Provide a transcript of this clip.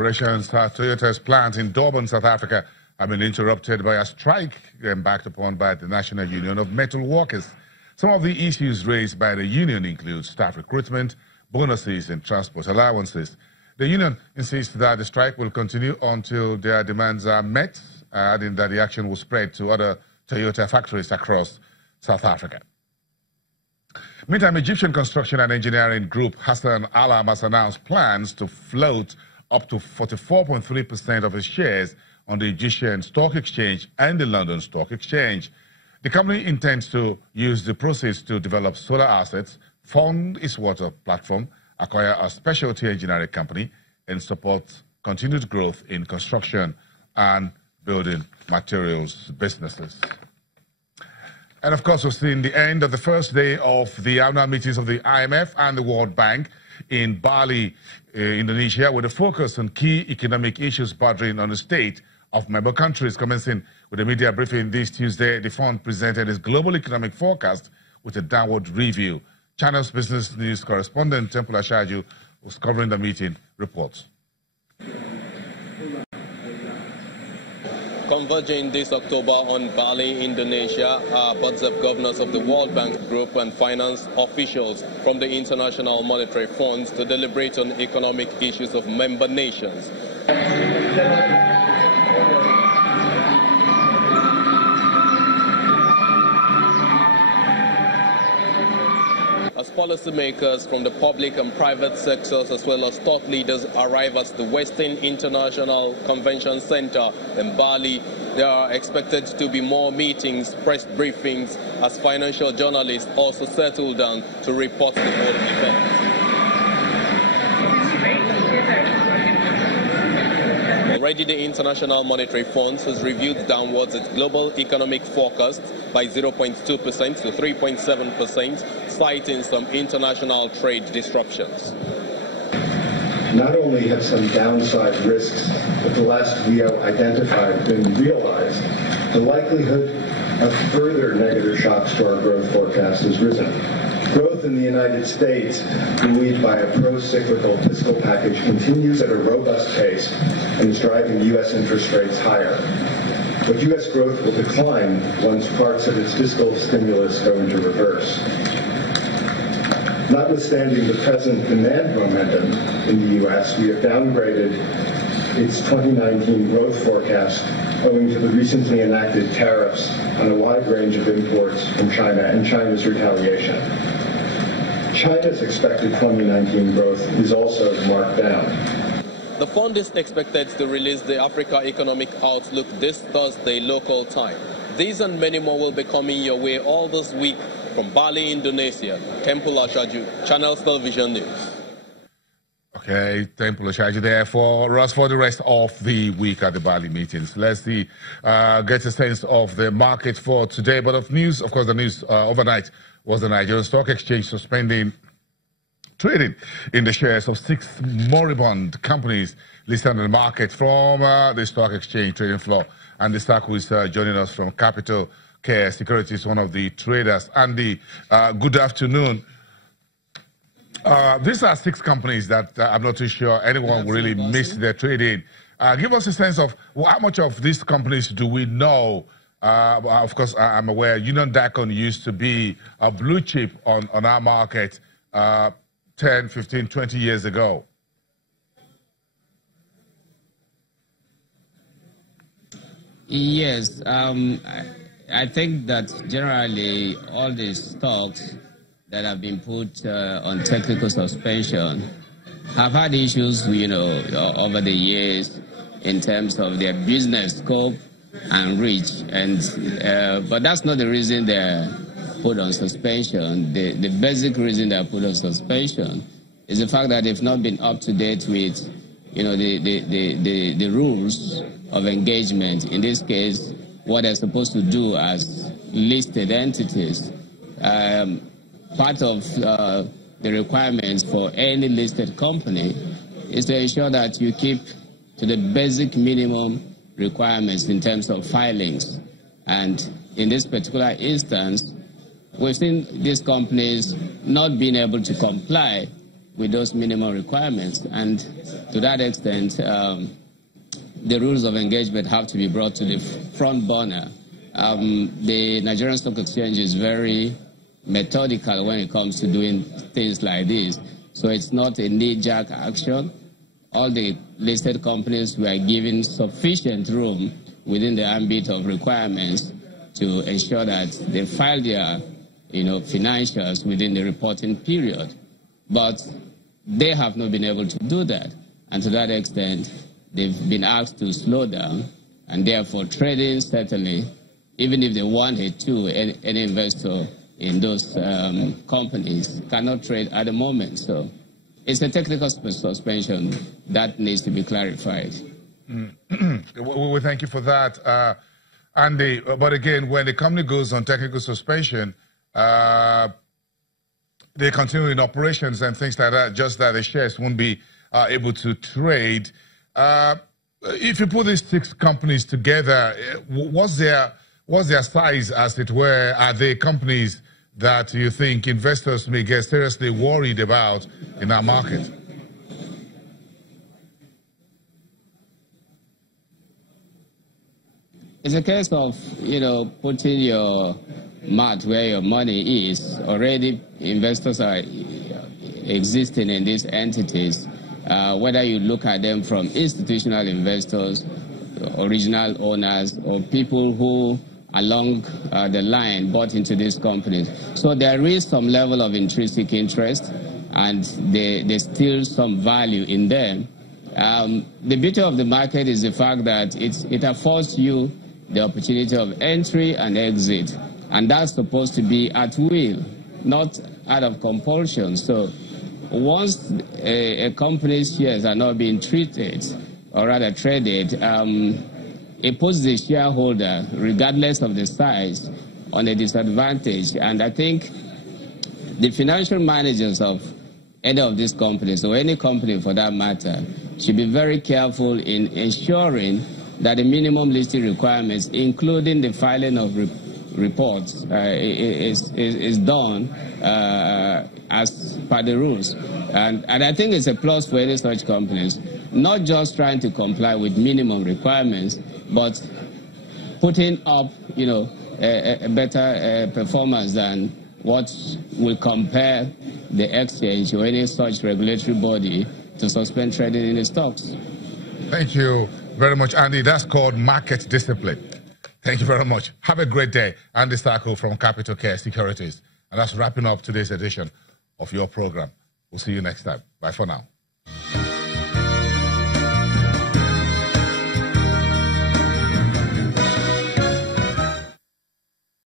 Operations at Toyota's plant in Durban, South Africa, have been interrupted by a strike embarked upon by the National Union of Metal Workers. Some of the issues raised by the union include staff recruitment, bonuses, and transport allowances. The union insists that the strike will continue until their demands are met, adding that the action will spread to other Toyota factories across South Africa. Meantime, Egyptian construction and engineering group Hassan Alam has announced plans to float up to 44.3% of its shares on the Egyptian Stock Exchange and the London Stock Exchange. The company intends to use the proceeds to develop solar assets, fund its water platform, acquire a specialty engineering company, and support continued growth in construction and building materials businesses. And of course, we've seen the end of the first day of the annual meetings of the IMF and the World Bank in Bali, Indonesia, with a focus on key economic issues bordering on the state of member countries. Commencing with a media briefing this Tuesday, the fund presented its global economic forecast with a downward review. Channel's business news correspondent Temple Ashaju, who's covering the meeting, reports. Converging this October on Bali, Indonesia, are boards of governors of the World Bank Group and finance officials from the International Monetary Fund to deliberate on economic issues of member nations. As policymakers from the public and private sectors, as well as thought leaders, arrive at the Western International Convention Center in Bali, there are expected to be more meetings, press briefings, as financial journalists also settle down to report the whole event. Already the International Monetary Fund has reviewed downwards its global economic forecast by 0.2% to 3.7%, citing some international trade disruptions. Not only have some downside risks that the last VO identified been realized, the likelihood of further negative shocks to our growth forecast has risen. Growth in the United States, buoyed by a pro-cyclical fiscal package, continues at a robust pace and is driving U.S. interest rates higher. But U.S. growth will decline once parts of its fiscal stimulus go into reverse. Notwithstanding the present demand momentum in the U.S., we have downgraded its 2019 growth forecast owing to the recently enacted tariffs on a wide range of imports from China and China's retaliation. China's expected 2019 growth is also marked down. The fund is expected to release the Africa Economic Outlook this Thursday local time. These and many more will be coming your way all this week from Bali, Indonesia. Temple Ashaju, Channels Television News. Okay, Temple Ashaju there for us for the rest of the week at the Bali meetings. Let's see, get a sense of the market for today. But of news, of course, the news overnight was the Nigerian Stock Exchange suspending trading in the shares of 6 moribund companies listed on the market from the stock exchange trading floor. And the staff who is joining us from Capital Care Securities, one of the traders. Andy, good afternoon. These are 6 companies that I'm not too sure anyone will really miss their trading. Give us a sense of how much of these companies do we know? Of course, I'm aware Dicon used to be a blue chip on our market 10, 15, 20 years ago. Yes, I think that generally all the stocks that have been put on technical suspension have had issues, over the years in terms of their business scope and reach, but that's not the reason they're put on suspension. The basic reason they're put on suspension is the fact that they've not been up to date with, the rules of engagement. In this case, what they're supposed to do as listed entities. Part of the requirements for any listed company is to ensure that you keep to the basic minimum requirements in terms of filings. And in this particular instance, we've seen these companies not being able to comply with those minimum requirements. And to that extent, the rules of engagement have to be brought to the front burner. The Nigerian Stock Exchange is very methodical when it comes to doing things like this. So it's not a knee-jerk action. All the listed companies were given sufficient room within the ambit of requirements to ensure that they file their financials within the reporting period. But they have not been able to do that. And to that extent, they've been asked to slow down, and therefore trading certainly, even if they wanted to, any investor in those companies cannot trade at the moment. So it's a technical suspension that needs to be clarified. We thank you for that, Andy. But again, when the company goes on technical suspension, they continue in operations and things like that, just that the shares won't be able to trade. If you put these 6 companies together, what's their size, as it were? Are they companies that you think investors may get seriously worried about in our market? It's a case of, putting your mouth where your money is. Already investors are existing in these entities. Whether you look at them from institutional investors, original owners, or people who along the line bought into these companies. So there is some level of intrinsic interest, and there's still some value in them. The beauty of the market is the fact that it affords you the opportunity of entry and exit, and that's supposed to be at will, not out of compulsion. So once a company's shares are not being treated, or rather traded, it puts the shareholder, regardless of the size, on a disadvantage. And I think the financial managers of any of these companies, or any company for that matter, should be very careful in ensuring that the minimum listing requirements, including the filing of reports, is done as per the rules. And I think it's a plus for any such companies, not just trying to comply with minimum requirements, but putting up, a better performance than what will compare the exchange or any such regulatory body to suspend trading in the stocks. Thank you very much, Andy. That's called market discipline. Thank you very much. Have a great day. Andy Starko from Capital Care Securities. And that's wrapping up today's edition of your program. We'll see you next time. Bye for now.